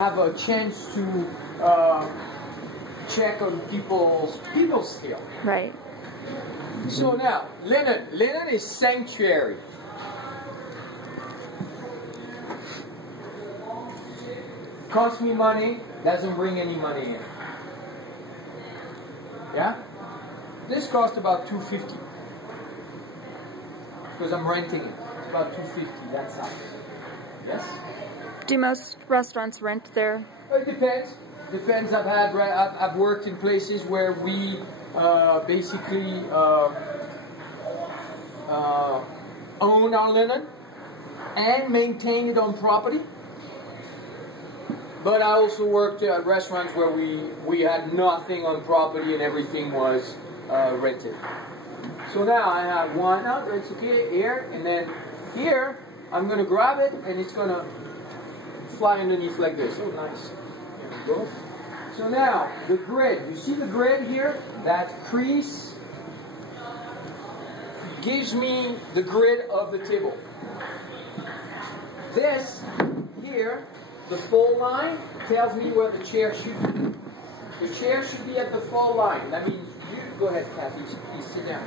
have a chance to check on people's skill. Right. So now, linen is sanctuary. Costs me money, doesn't bring any money in. Yeah? This cost about $250 because I'm renting it. It's about $250 that size. Yes? Do most restaurants rent their? It depends. Depends. I've worked in places where we basically own our linen and maintain it on property. But I also worked at restaurants where we had nothing on property and everything was rented. So now I have one out, it's okay, here, and then here, I'm going to grab it and it's going to fly underneath like this. Oh, nice. There we go. So now, the grid. You see the grid here? That crease gives me the grid of the table. This here, the fall line, tells me where the chair should be. The chair should be at the fall line. That means you go ahead, Kathy, please sit down.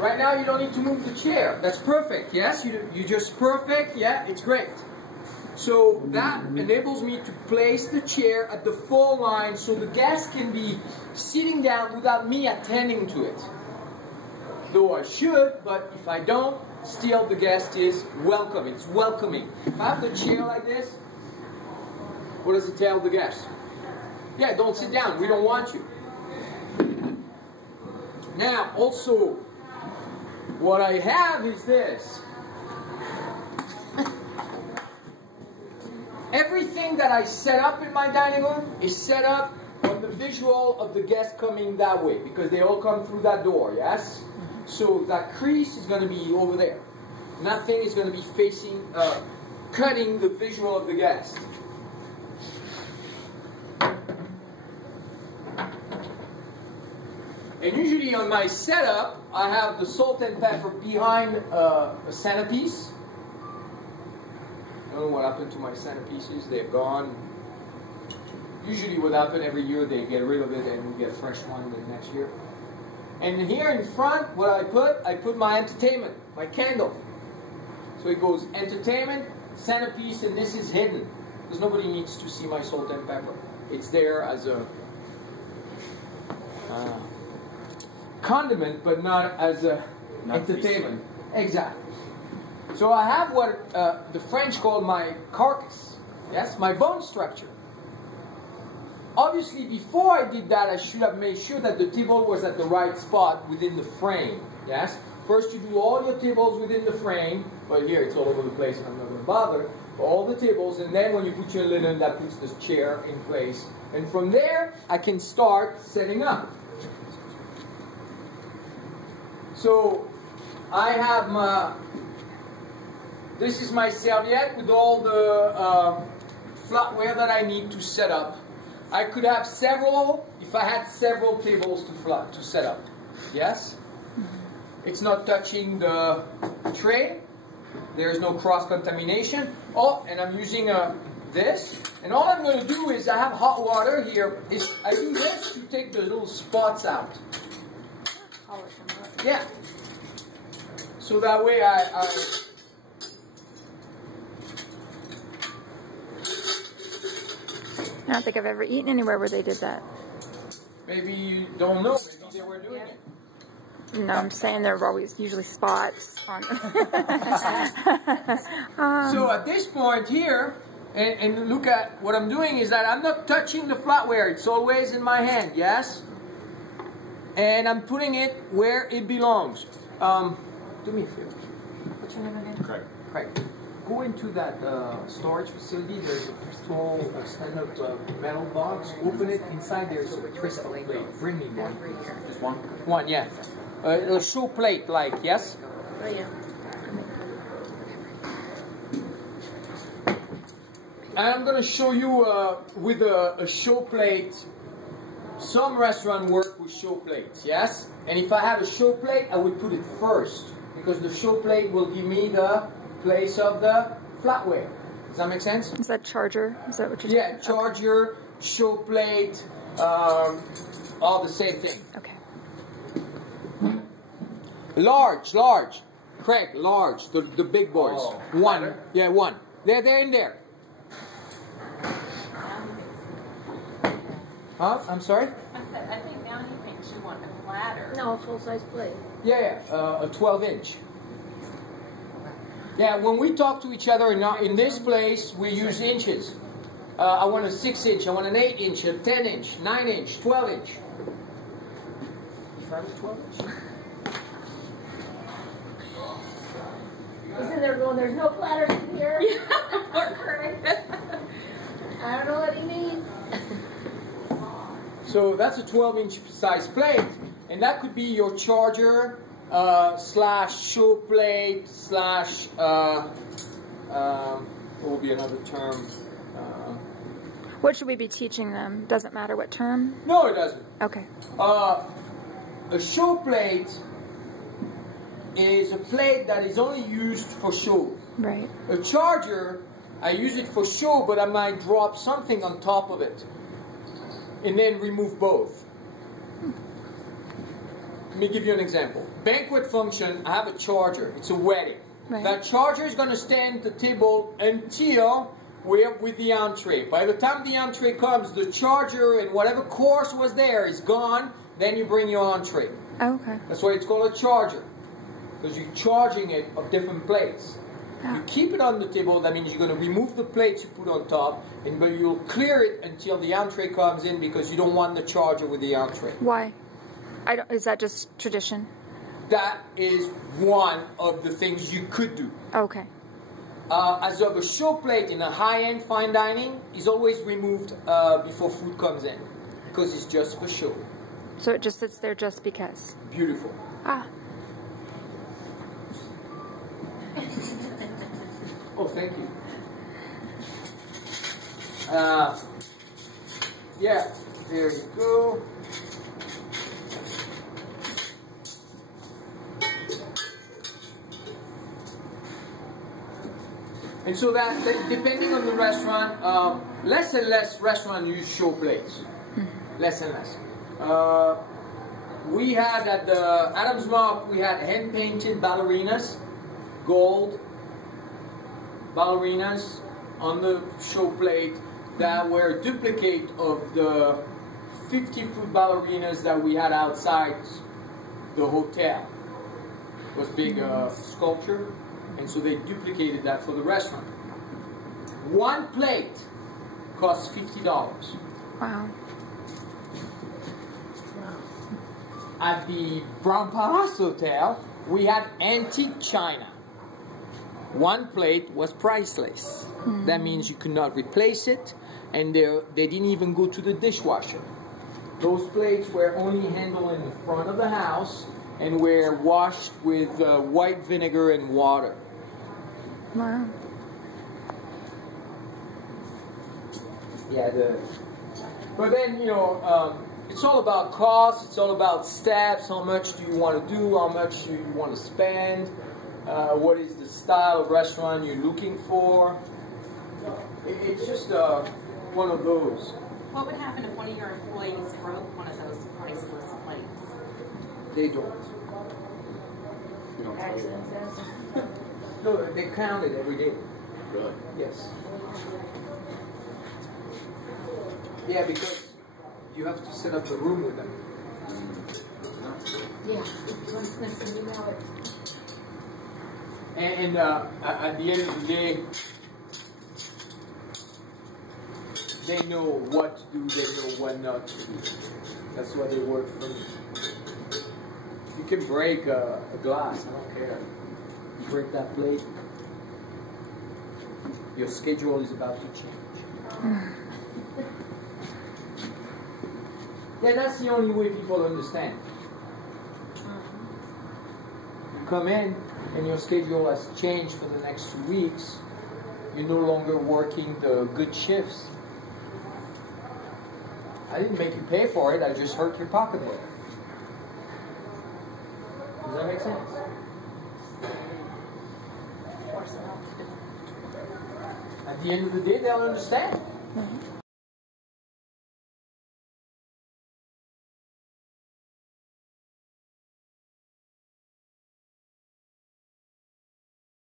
Right now you don't need to move the chair. That's perfect, yes? You just perfect, yeah, it's great. So that enables me to place the chair at the fall line so the guest can be sitting down without me attending to it. Though I should, but if I don't, still the guest is welcome. It's welcoming. If I have the chair like this, what does it tell the guest? Yeah, don't sit down. We don't want you. Now, also, what I have is this. Everything that I set up in my dining room is set up on the visual of the guest coming that way because they all come through that door, yes? So that crease is going to be over there. Nothing is going to be facing, cutting the visual of the guest. And usually on my setup, I have the salt and pepper behind a centerpiece. I don't know what happened to my centerpieces. They're gone. Usually what happens every year, they get rid of it and we get fresh one the next year. And here in front, what I put my entertainment, my candle. So it goes entertainment, centerpiece, and this is hidden. Because nobody needs to see my salt and pepper. It's there as a condiment, but not as a entertainment. Exactly. So I have what the French call my carcass, yes, my bone structure. Obviously, before I did that, I should have made sure that the table was at the right spot within the frame, yes. First, you do all your tables within the frame, but here it's all over the place and I'm not going to bother. All the tables, and then when you put your linen, that puts the chair in place. And from there, I can start setting up. So, I have my... This is my serviette with all the flatware that I need to set up. I could have several, if I had several tables to set up. Yes? It's not touching the tray. There's no cross-contamination. Oh, and I'm using this. And all I'm going to do is, I have hot water here. I do this to take the little spots out. Yeah. So that way I don't think I've ever eaten anywhere where they did that. Maybe you don't know. Maybe they were doing it. No, I'm saying there are always usually spots on. So at this point here, and look at what I'm doing is that I'm not touching the flatware. It's always in my hand, yes? And I'm putting it where it belongs. Do me a favor. What's your name again? Craig. Craig. Go into that storage facility. There's a crystal stand-up metal box. Open it. Inside there's a crystal plate. Bring me one. Just one? One, yeah. A show plate, like, yes? Oh, yeah. I'm going to show you with a show plate. Some restaurants work with show plates, yes? And if I had a show plate, I would put it first. Because the show plate will give me the place of the flatware. Does that make sense? Is that charger? Is that what you're Yeah, talking about? charger, show plate, all the same thing. Okay. Large. Craig, large, the big boys. Oh, one. platter? Yeah, one. They're in there. Huh? I'm sorry? I said, I think now he thinks you want a platter. No, a full-size plate. Yeah, a 12-inch. Yeah, when we talk to each other in this place, we use inches. I want a 6-inch, I want an 8-inch, a 10-inch, 9-inch, 12-inch. If I was 12-inch. He's in there going, there's no platters in here. I don't know what he means. So that's a 12-inch size plate, and that could be your charger slash show plate slash what will be another term? What should we be teaching them? Doesn't matter what term? No, it doesn't. Okay. A show plate is a plate that is only used for show. Right. A charger, I use it for show, but I might drop something on top of it and then remove both. Let me give you an example. Banquet function, I have a charger. It's a wedding. Right. That charger is going to stand at the table until we're with the entree. By the time the entree comes, the charger and whatever course was there is gone. Then you bring your entree. Okay. That's why it's called a charger, because you're charging it of different plates. Ah. You keep it on the table, that means you're going to remove the plates you put on top, but you'll clear it until the entree comes in, because you don't want the charger with the entree. Why? Is that just tradition? That is one of the things you could do. Okay. As of a show plate in a high-end fine dining is always removed before food comes in, because it's just for show. So it just sits there just because. Beautiful. Ah. Oh, thank you. Yeah, there you go. And so that depending on the restaurant, less and less restaurants use show plates. Less and less. We had at the Adams Mark, we had hand-painted ballerinas, gold ballerinas on the show plate that were a duplicate of the 50-foot ballerinas that we had outside the hotel. It was big sculpture, and so they duplicated that for the restaurant. One plate costs $50. Wow. At the Brown Palace Hotel, we had antique china. One plate was priceless. That means you could not replace it, and they didn't even go to the dishwasher. Those plates were only handled in the front of the house and were washed with white vinegar and water. Wow. Yeah, but then, you know, it's all about cost, it's all about steps, how much do you want to do, how much do you want to spend, what is the style of restaurant you're looking for. It's just one of those. What would happen if one of your employees broke one of those priceless plates? They don't. Accidents happen. No, they count it every day. Really? Yes. Yeah, because you have to set up the room with them. Yeah. Once missing, you know it. And at the end of the day, they know what to do, they know what not to do. That's why they work for me. You can break a glass, I don't care. You break that plate, your schedule is about to change. Yeah, that's the only way people understand. You come in and your schedule has changed for the next 2 weeks. You're no longer working the good shifts. I didn't make you pay for it, I just hurt your pocketbook. Does that make sense? At the end of the day, they'll understand.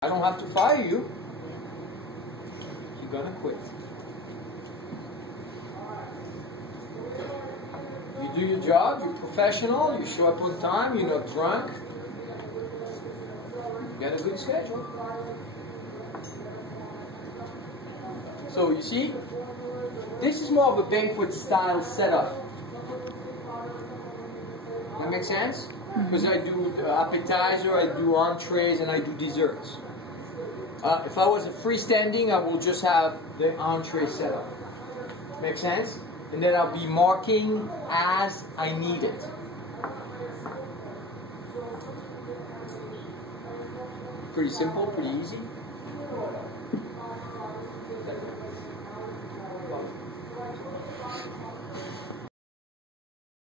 I don't have to fire you. You're gonna quit. You do your job, you're professional, you show up on time, you're not drunk. You got a good schedule. So you see, this is more of a banquet style setup. That makes sense? Because I do appetizer, I do entrees, and I do desserts. If I was a freestanding, I will just have the entree setup. Make sense? And then I'll be marking as I need it. Pretty simple, pretty easy.